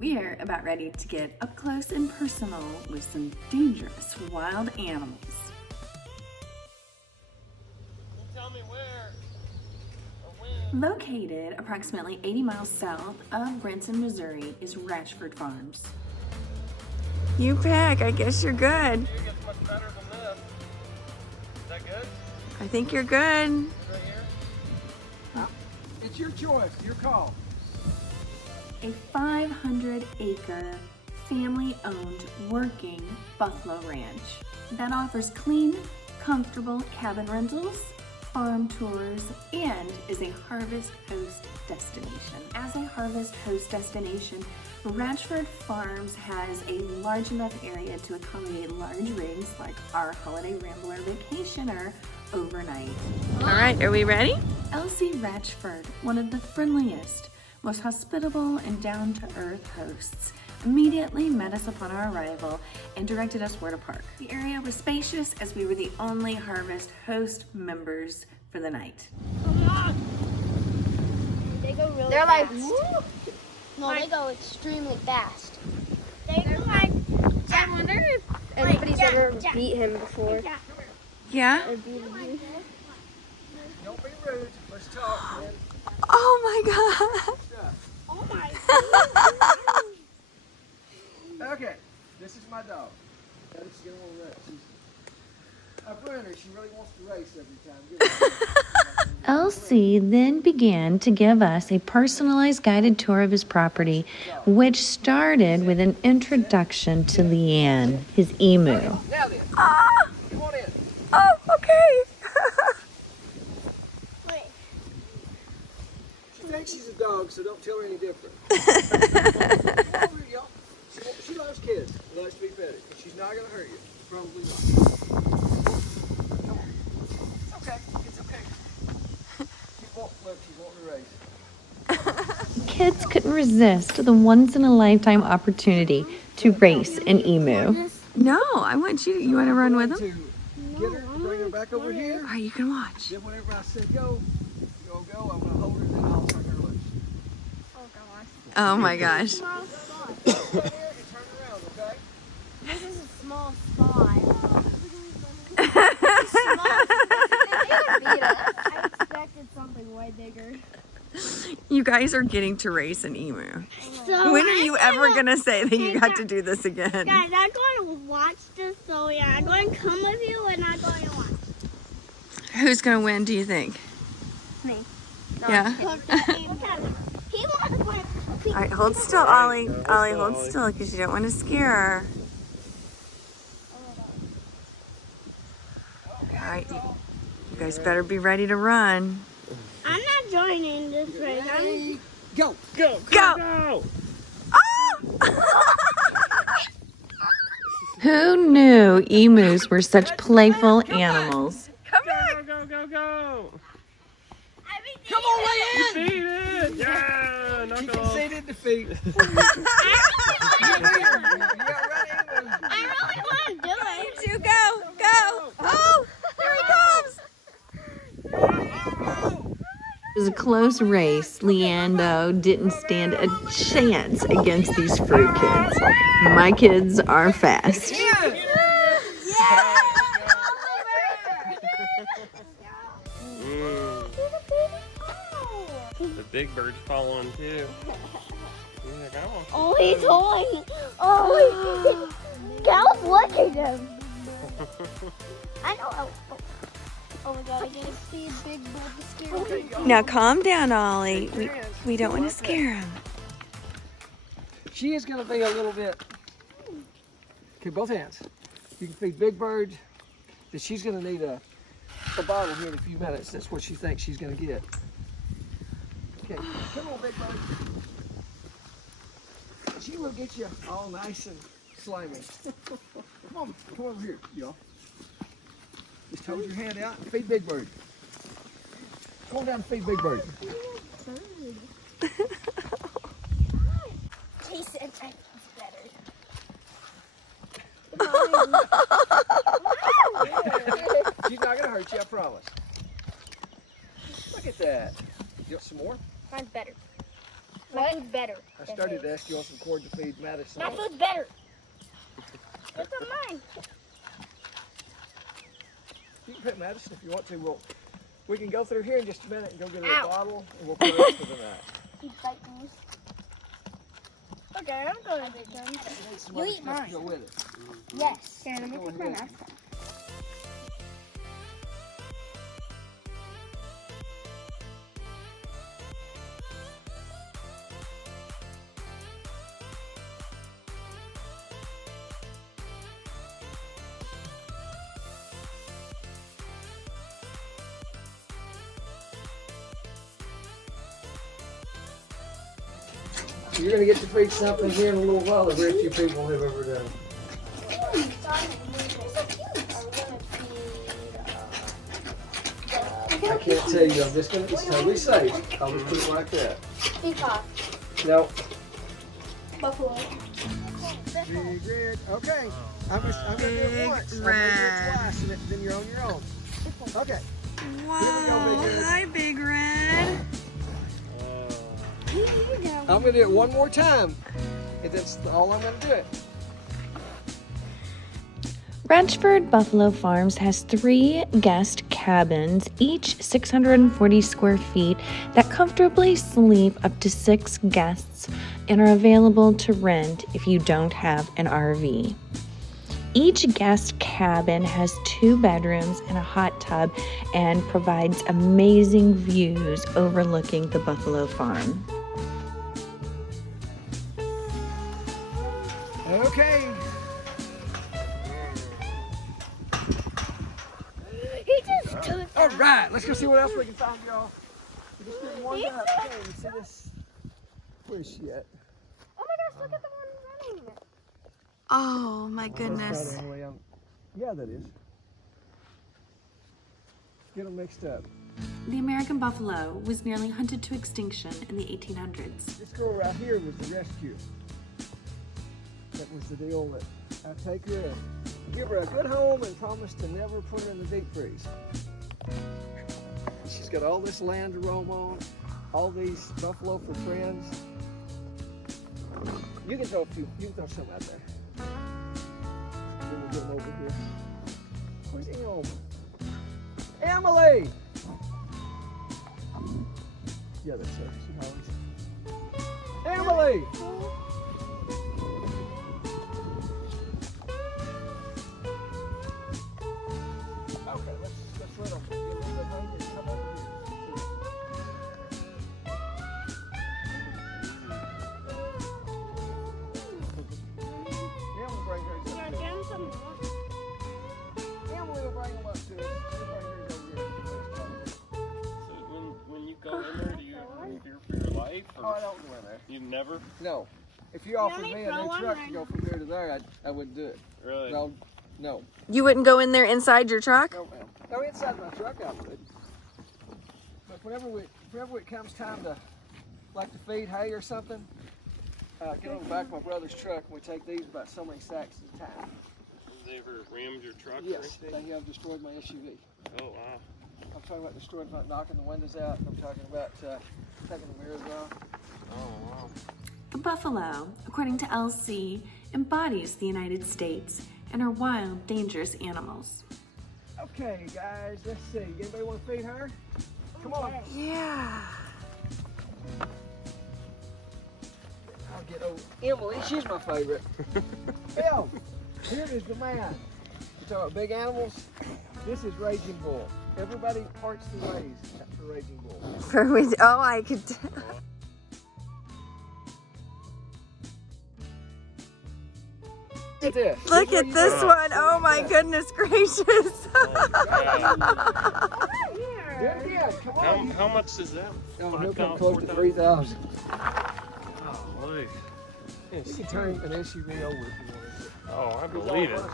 We're about ready to get up close and personal with some dangerous wild animals. Tell me where or when. Located approximately 80 miles south of Branson, Missouri is Ratchford Farms. You pick, I guess you're good. It gets much better than this. Is that good? I think you're good. Right here? It's your choice, your call. A 500-acre, family-owned, working buffalo ranch that offers clean, comfortable cabin rentals, farm tours, and is a harvest host destination. As a harvest host destination, Ratchford Farms has a large enough area to accommodate large rigs like our Holiday Rambler Vacationer overnight. All right, are we ready? Elsie Ratchford, one of the friendliest, most hospitable and down-to-earth hosts, immediately met us upon our arrival and directed us where to park. The area was spacious as we were the only harvest host members for the night. Come on! They go really They're fast. like, whoop. No, they go extremely fast. They're like, I wonder if anybody's ever beat him before. Yeah? Or beat him. Don't be rude. Let's talk, man. Oh my God. oh my Okay, this is my dog. Now she's gonna want to race. I bring her. She really wants to race every time. Give her a- Elsie then began to give us a personalized guided tour of his property, which started with an introduction to LeAnne, his emu. Now then, Ah! come on in. Oh, okay. She thinks she's a dog, so don't tell her any different. Come over here, y'all. She loves kids. She likes to be petted. But she's not gonna hurt you. Probably not. Come on. It's okay. It's okay. Look, she's wanting to race. Kids couldn't resist the once-in-a-lifetime opportunity to race an emu. No, I want you want to run with him? To get her, bring her back over here. All right, you can watch. Then whenever I say go, go, go, I'm gonna hold her and then I'll turn her loose. Oh my gosh. Come here and turn around, okay? This is a small spot. I expected something way bigger. You guys are getting to race an emu. So When are you ever going to say that you got to do this again? Guys, I'm going to watch this, so yeah, I'm going to come with you and I'm going to watch. Who's going to win, do you think? Me. Yeah? He wants to play. All right, hold still, Ollie. Ollie, hold still because you don't want to scare her. All right, you guys better be ready to run. I'm not joining this race. Ready? Go! Go! Go! Go! Who knew emus were such playful animals? Go! Go! Go! Go! Come on, LeAnne! Beat it! Yeah! She Knock off. conceded defeat. I really want to do it. You go, go! Oh, here he comes! It was a close race. LeAnne, though, didn't stand a chance against these Frew kids. My kids are fast. The big bird's following too. Yeah, come on. Oh, he's holding. Oh, Cal's looking at him. I know. Oh my God, I gotta see a big bird to scare me. Now calm down, Ollie. We don't want to scare him. She is going to be a little bit. Okay, both hands. You can feed Big Bird. But she's going to need a bottle here in a few minutes. That's what she thinks she's going to get. Okay, come on, Big Bird. She will get you all nice and slimy. Come over here, y'all. Just hold your hand out and feed Big Bird. Come on down and feed Big Bird. Jason, I think it's better. She's not going to hurt you, I promise. Look at that. You want some more? Mine's better. My food's better. I started to ask you on some cord to feed Madison. My food's better. Look at mine. You can pet Madison if you want to. We can go through here in just a minute and go get her Ow. a bottle, and we'll put her up for the night. He's biting me. Okay, I'm going to be done. You eat mine. Go with it. Yes. Here, let me take my mask off. You're going to get to feed something here in a little while that very few people have ever done. I can't tell you. I'm just going to, it's totally safe. I'll just put it like that. Peacock. No. Buffalo. Big red. Okay. I'm going to do it once. I'm going to do it twice, and then you're on your own. Okay. Whoa, hi, Big Red. I'm going to do it one more time. And that's all I'm going to do it. Ratchford Buffalo Farms has 3 guest cabins, each 640 square feet, that comfortably sleep up to 6 guests and are available to rent if you don't have an RV. Each guest cabin has 2 bedrooms and a hot tub and provides amazing views overlooking the Buffalo Farm. Okay. He just took All right. Let's go see what else we can find, y'all. We just did one up. Okay, you see this? Where is she at? Oh my gosh, look at the one running. Oh my That's goodness. not all the way out. Yeah, that is. Get them mixed up. The American buffalo was nearly hunted to extinction in the 1800s. This girl right here was the rescue. That was the deal that I'd take her and give her a good home and promise to never put her in the deep freeze. She's got all this land to roam on, all these buffalo for friends. You can throw some out there. Then we'll get them over here. Where's Emily? Yeah, that's her. She hollers. Emily! Okay, let's let them get a little bit hungry and come over here. Emily, bring hers up too. Emily will bring them up too. We'll bring hers over here. So when you go in there, do you fear for your life? Oh, I don't go in there. You never? No. If you offered me a new truck to go from here to there, I wouldn't do it. Really? No. You wouldn't go in there inside your truck? No, ma'am. No, inside my truck I would. But whenever it comes time to, like to feed hay or something, get on the back of my brother's truck and we take these about so many sacks at a time. Have they ever rammed your truck or Yes, anything? they have destroyed my SUV. Oh, wow. I'm talking about destroying, not knocking the windows out. I'm talking about taking the mirrors off. Oh, wow. The buffalo, according to LC, embodies the United States and are wild, dangerous animals. Okay, guys, let's see. Anybody want to feed her? Come on. Yeah. I'll get over. Emily, she's my favorite. Em, here is the man. You talk about big animals. This is Raging Bull. Everybody parts the ways for Raging Bull. Oh, I could tell. Look at this. Look at this one. Oh my goodness gracious. Oh, Do it again. Come on. how much is that? Oh, he'll come close to 3,000. Oh, look. You can turn an SUV over if you want. Oh, I believe it. Oh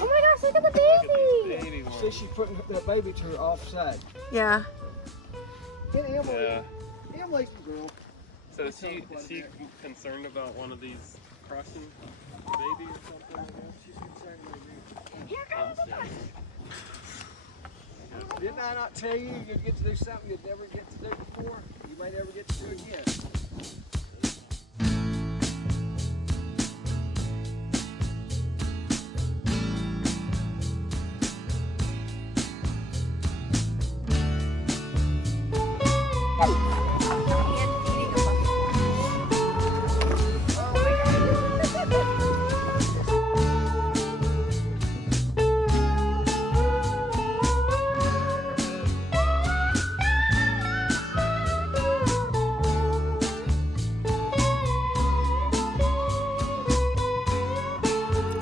my gosh, look at the baby. Baby one. See, she's putting that baby to her offside. Yeah. Get Emily. Yeah. Emily, girl. So is she concerned about one of these crushing the baby or something like that? She's concerned with you. Here comes the baby. Didn't I not tell you you'd get to do something you'd never get to do before? may never get to do again.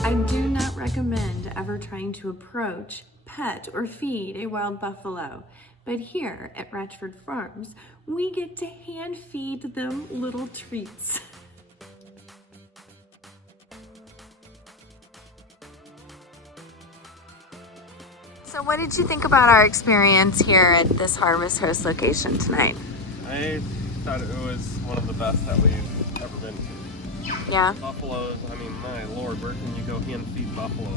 I do not recommend ever trying to approach, pet, or feed a wild buffalo, but here at Ratchford Farms, we get to hand feed them little treats. So what did you think about our experience here at this Harvest Host location tonight? I thought it was one of the best that we've ever been to. Yeah? Buffaloes, I mean, my lord, where can you go hand feed buffalo?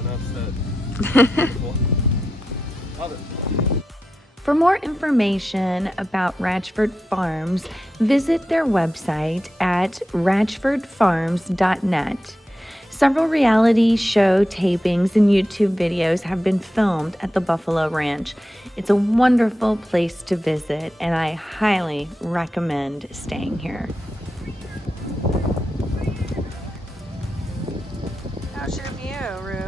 Enough said. Beautiful. Love it. For more information about Ratchford Farms, visit their website at ratchfordfarms.net. Several reality show tapings and YouTube videos have been filmed at the Buffalo Ranch. It's a wonderful place to visit, and I highly recommend staying here. How's your view, Rue?